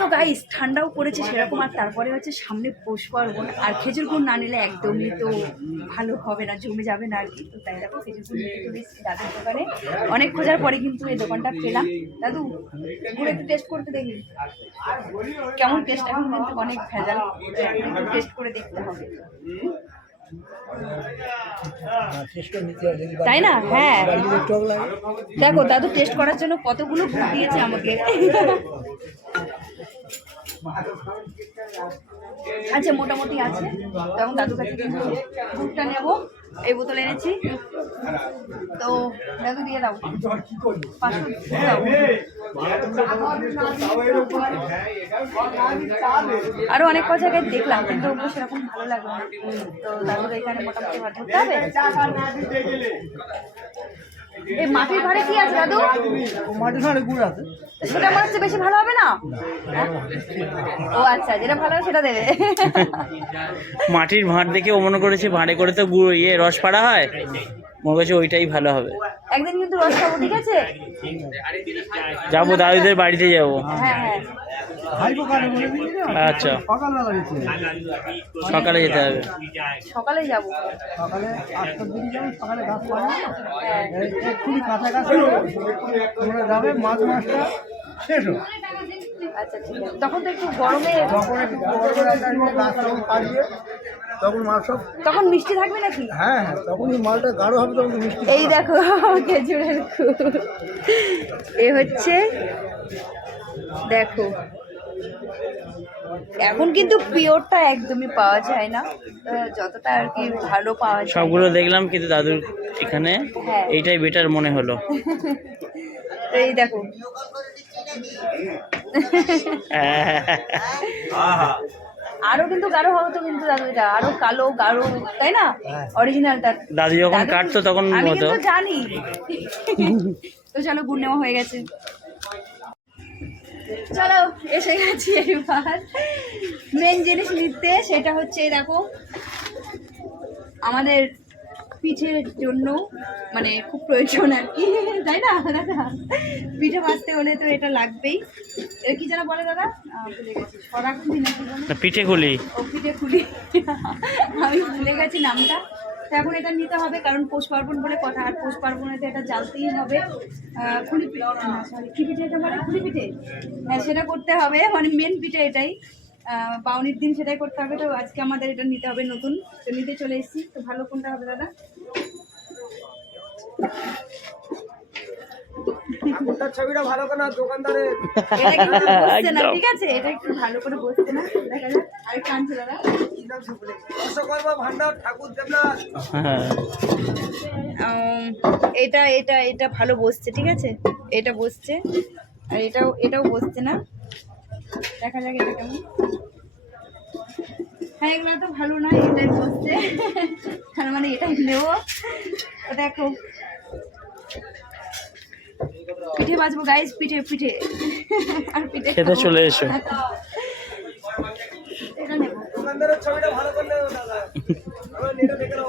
তো গাইস ঠান্ডাও পড়েছে সেরকম আর তারপরে হচ্ছে সামনে পৌষ পার্বণ আর খেজুর গুড় না নিলে একদমই তো ভালো হবে না জমে যাবে না আর কি। তো তাই দেখো খেজুর গুড় নিতে চলে এসেছি দাদুর দোকানে। অনেক খোঁজার পরে কিন্তু এই দোকানটা পেলাম। দাদু গুড় একটু টেস্ট করতে দেখি কেমন টেস্ট এখন কিন্তু অনেক ভেজাল টেস্ট করে দেখতে হবে। তাই না? হ্যাঁ। দেখো দাদু টেস্ট করার জন্য কতগুলো গুড় দিয়েছে আমাকে। আচ্ছা মোটামুটি আছে। তখন দাদু কাছে কিন্তু গুড়টা নেব, এই বোতল এনেছি। তো দাদু দিয়ে দাও। পাঁচশো আরও অনেক জায়গায় দেখলাম, কিন্তু ওগুলো সেরকম ভালো লাগল না। তো দাদুর এখানে মোটামুটি ভাত ধরতে হবে? এই মাটির ভাড়ে কি আছে দাদু? মাটির ভাঁড়ে গুড় আছে। সেটা মনে হচ্ছে বেশি ভালো হবে না? ও আচ্ছা যেটা ভালো হবে সেটা দেবে। মাটির ভাঁড় দেখে ও মনে করেছে ভাঁড়ে করে তো গুড় ইয়ে রস পাড়া হয়। মনে করছে ওইটাই ভালো হবে। একদিন কিন্তু রস খাব ঠিক আছে? যাব দাদুদের বাড়িতে যাব। হ্যাঁ হ্যাঁ। আচ্ছা। সকালে যেতে হবে। সকালে যাব। সকালে সকালে হ্যাঁ। যাবে মাছ মাছটা শেষ আচ্ছা ঠিক আছে। তখন তো একটু গরমে তখন গাছ সব তখন তখন মিষ্টি থাকবে নাকি? হ্যাঁ হ্যাঁ তখনই মালটা গাঢ় হবে তখন মিষ্টি এই দেখো খেজুরের এ হচ্ছে দেখো। এখন কিন্তু পিওরটা একদমই পাওয়া যায় না। যতটা আর কি ভালো পাওয়া যায়। সবগুলো দেখলাম কিন্তু দাদুর এখানে হ্যাঁ। এইটাই বেটার মনে হলো। এই দেখো। আরও কিন্তু গাঢ় হবে তো কিন্তু দাদু এটা। আরও কালো গাঢ় তাই না? অরিজিনালটা দাদু যখন কাটতো তখন আমি হতো কিন্তু জানি। তো চলো গুড় নেওয়া হয়ে গেছে। চলো এসে গেছি এবার। মেন জিনিস নিতে সেটা হচ্ছে দেখো আমাদের পিঠের জন্য মানে খুব প্রয়োজন আর কি তাই না? দাদা পিঠে ভাজতে হলে তো এটা লাগবেই। এটা কি যেন বলে দাদা? ভুলে গেছি না, পিঠে খুলি ও পিঠে খুলি আমি ভুলে গেছি নামটা। তো এখন এটা নিতে হবে কারণ পৌষ পার্বণ বলে কথা আর পৌষ পার্বণে তো এটা জ্বালতেই হবে। খুলি পিঠে সরি কি পিঠে এটা খুলি পিঠে? হ্যাঁ সেটা করতে হবে মানে মেন পিঠে এটাই। বাউনির দিন সেটাই করতে হবে তো আজকে আমাদের এটা নিতে হবে নতুন। তো নিতে চলে এসেছি তো ভালো কোনটা হবে দাদা? ছবিটা ভালো করে দোকানদারে এটা কিন্তু বসছে না? ঠিক আছে এটা একটু ভালো করে বসছে না? দেখা যাক আরেকটা আনছে দাদা। হ্যাঁ। এটা এটা এটা ভালো বসছে ঠিক আছে? এটা বসছে আর এটাও এটাও বসছে না? দেখা যাক এটা কেমন। হ্যাঁ এগুলো তো ভালো নয় এটাই বসছে তার মানে এটাই নেব। দেখো। পিঠে বাজবো গাইস পিঠে পিঠে। আর পিঠে খেতে চলে এসো। এটা নেব। ছবিটা ভালো করলে দাদা।